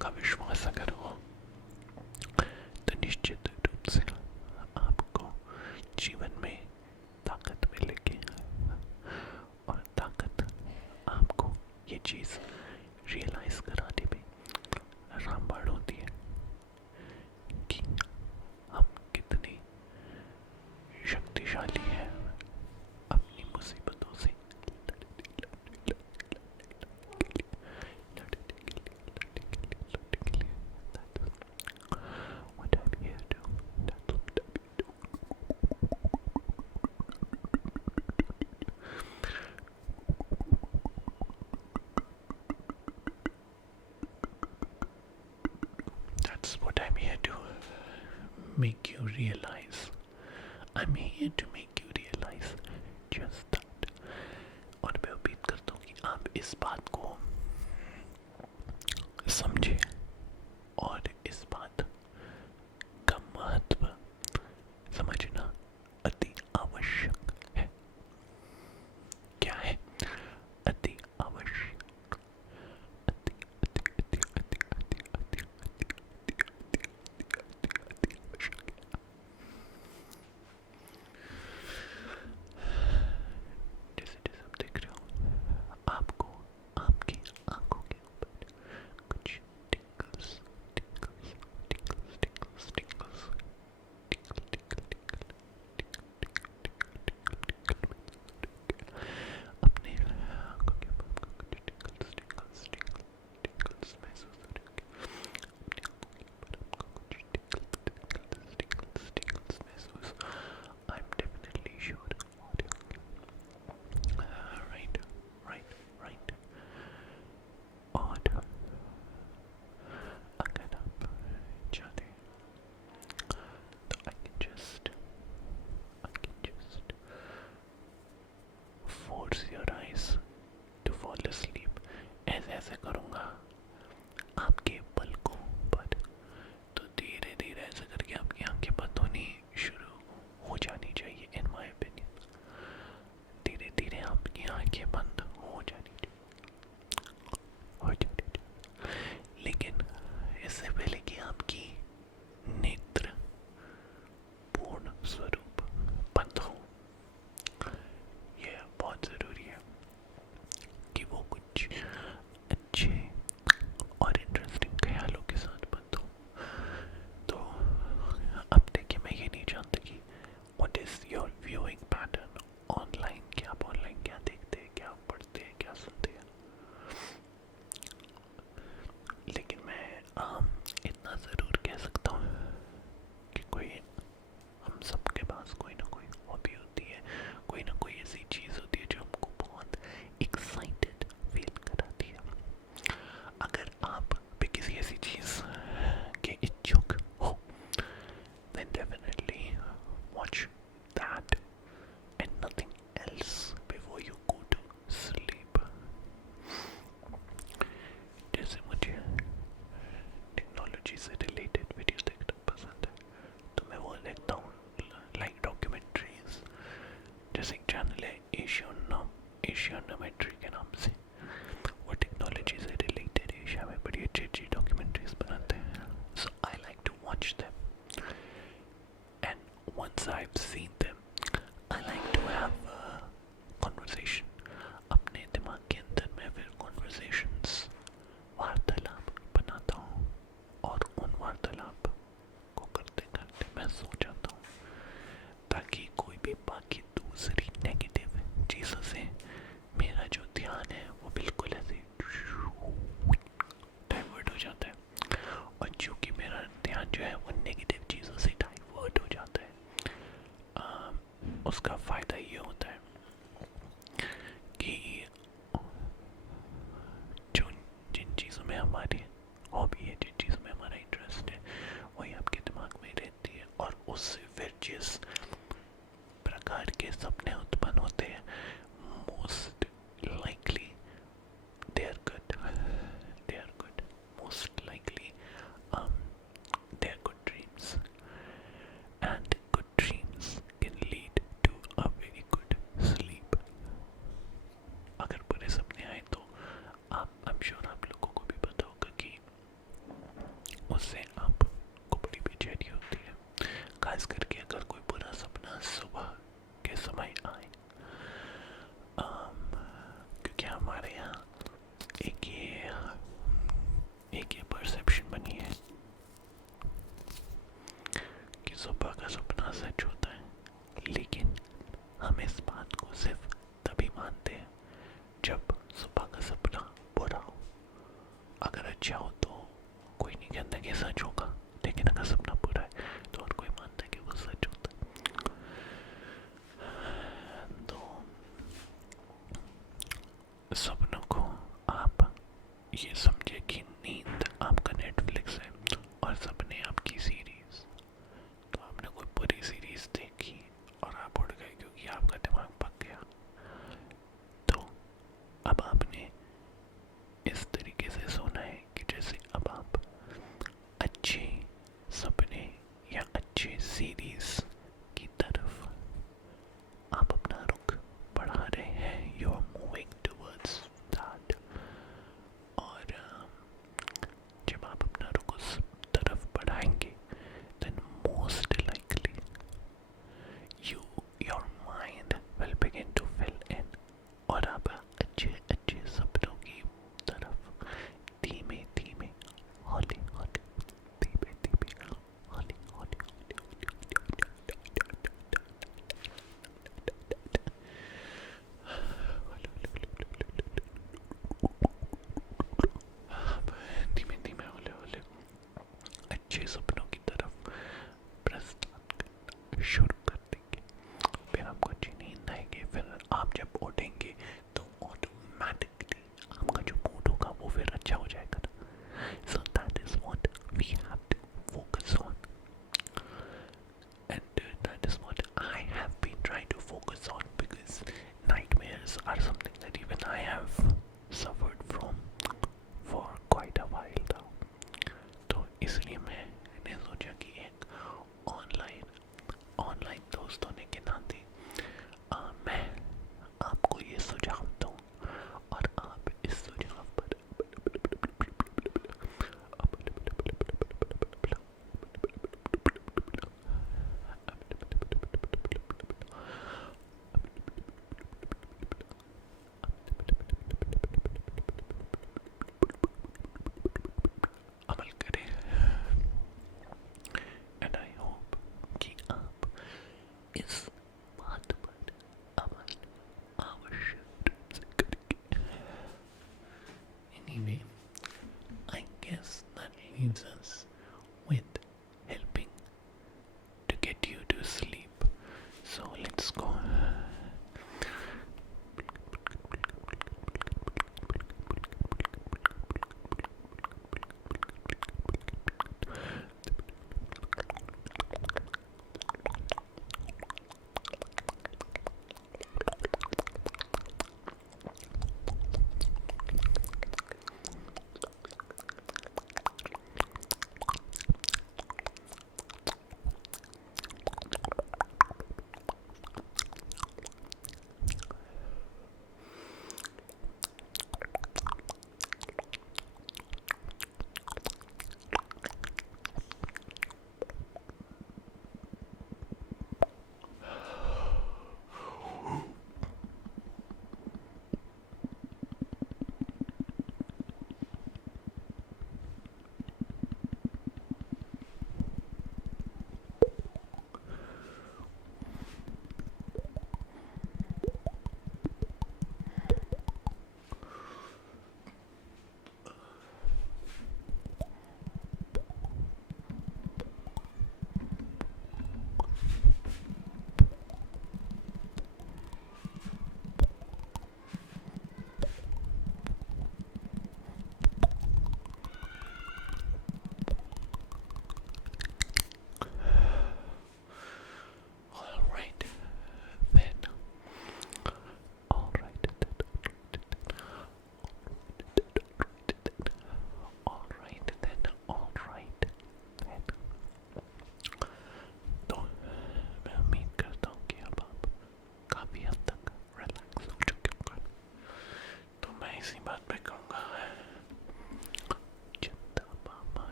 का विश्वास अगर हो तो निश्चित रूप से आपको जीवन में ताकत मिलेगी। और ताकत आपको ये चीज़ रियलाइज कराने में रामबाण होती है कि हम कितने शक्तिशाली हैं अपनी मुसीबतों से what I'm here to that's what I'm here to make you realize. I'm here to make you realize just that. और मैं उम्मीद करता हूँ कि आप इस बात को समझे और इस बात का महत्व समझना अति आवश्यक है। क्या है अति आवश्यक? अति अति अति अति अति अति अति अति अति आवश्यक है। जैसे जैसे आप देख रहे हो आपको आपकी आंखों के ऊपर कुछ टिंकल्स टिंकल्स टिंकल्स टिंकल्स टिंकल्स टिंकल टिंकल टिंकल अपने आंखों के ऊपर आपको कुछ टिंकल्स टिंकल्स टिंकल टिंकल्स महसूस हो रहे होंगे। अपने आंखों के ऊपर आपको कुछ टिंकल्स टिंकल्स टिंकल्स टिंकल्स महसूस आई एम डेफिनेटली श्योर हो रहे होंगे। Right right right. और अगर आप चाहते तो I can just force your eyes to fall asleep. ऐसे ऐसे करूँगा आपके पलकों पर, तो धीरे धीरे ऐसे करके आपकी आंखें बंद होनी शुरू हो जानी चाहिए। इन माय ओपिनियन धीरे धीरे आपकी आंखें बंद हो जानी चाहिए। लेकिन इससे पहले कि आपकी नेत्र पूर्ण स्वरूप बंद हो, यह बहुत ज़रूरी है कि वो कुछ अच्छे और इंटरेस्टिंग ख्यालों के साथ बंद हो। तो अब देखिए, मैं ये नहीं जानता कि what is your viewing pattern online, कि आप ऑनलाइन क्या देखते हैं, क्या पढ़ते हैं, क्या सुनते हैं। लेकिन मैं इतना ज़रूर कह सकता हूँ कि कोई हम सबके पास कोई ना कोई हॉबी होती है, कोई ना कोई ऐसी चीज़ होती है जो हमको बहुत एक्साइटेड फील कराती है। अगर आप भी किसी ऐसी चीज़ के इच्छुक हो, then definitely watch that and nothing else before you go to sleep. जैसे मुझे टेक्नोलॉजी से रिलेटेड वीडियो देखना पसंद है, तो मैं वो देखता हूँ, लाइक डॉक्यूमेंट्रीज। जैसे एक चैनल है एशियोनोमेट्री के नाम से, वो टेक्नोलॉजी से रिलेटेड एशिया में बड़ी अच्छी अच्छी डॉक्यूमेंट्रीज बनाते हैं। So I like to watch them, and once I have seen them I like to have conversation अपने दिमाग के अंदर। मैं फिर कॉन्वर्सेशंस, वार्तालाप बनाता हूँ, और उन वार्तालाप को करते करते मैं सो जाता हूँ, ताकि कोई भी बाकी दूसरी नेगेटिव चीज़ों से मेरा जो ध्यान है वो बिल्कुल ऐसे डाइवर्ट हो जाता है। और चूँकि मेरा ध्यान जो है वो नेगेटिव चीज़ों से डाइवर्ट हो जाता है, उसका फ़ायदा ये होता है कि जो जिन चीज़ों में हमारी हॉबी है, जिन चीज़ों में हमारा इंटरेस्ट है, वही आपके दिमाग में रहती है। और उससे फिर जिस प्रकार के सपने उत्पन्न होते हैं, most likely they are good, most likely they are good dreams, and good dreams can lead to a very good sleep. अगर बुरे सपने आए तो आप, आई एम श्योर आप लोगों को भी पता होगा कि ये समझे कि नींद आपका नेटफ्लिक्स है और सपने आपकी सीरीज। तो आपने कोई बुरी सीरीज देखी और आप उड़ गए क्योंकि आपका दिमाग पक गया। तो अब आपने इस तरीके से सोना है कि जैसे अब आप अच्छे सपने या अच्छे सीरीज की तरफ आप अपना रुख बढ़ा रहे हैं। You are moving towards that. और जब आप अपना रुख उस तरफ बढ़ाएंगे then most likely your mind will begin to fill in और आप अच्छे अच्छे सपनों की तरफ धीमे धीमे हौले हौले धीमे धीमे हौले हौले धीमे धीमे हौले हौले अच्छे सपनों की तरफ प्रस्थान करना शुरू कर देंगे। फिर आपको अच्छी नींद आएगी। फिर आप जब उठेंगे तो ऑटोमेटिकली आपका जो मूड होगा वो फिर अच्छा हो जाएगा ना। So that is what we have to focus on and that is what I have been trying to focus on because nightmares are something that even I have suffered from for quite a while now. तो इसलिए मैंने सोचा कि एक online दोस्तों ने के नाते मैं आपको ये सुझाव दूँ और आप इस सुझाव पर अमल करें। एंड आई होप कि आप इस बात पर अमल अवश्य रूप से करेंगे। Anyway, I guess that leaves us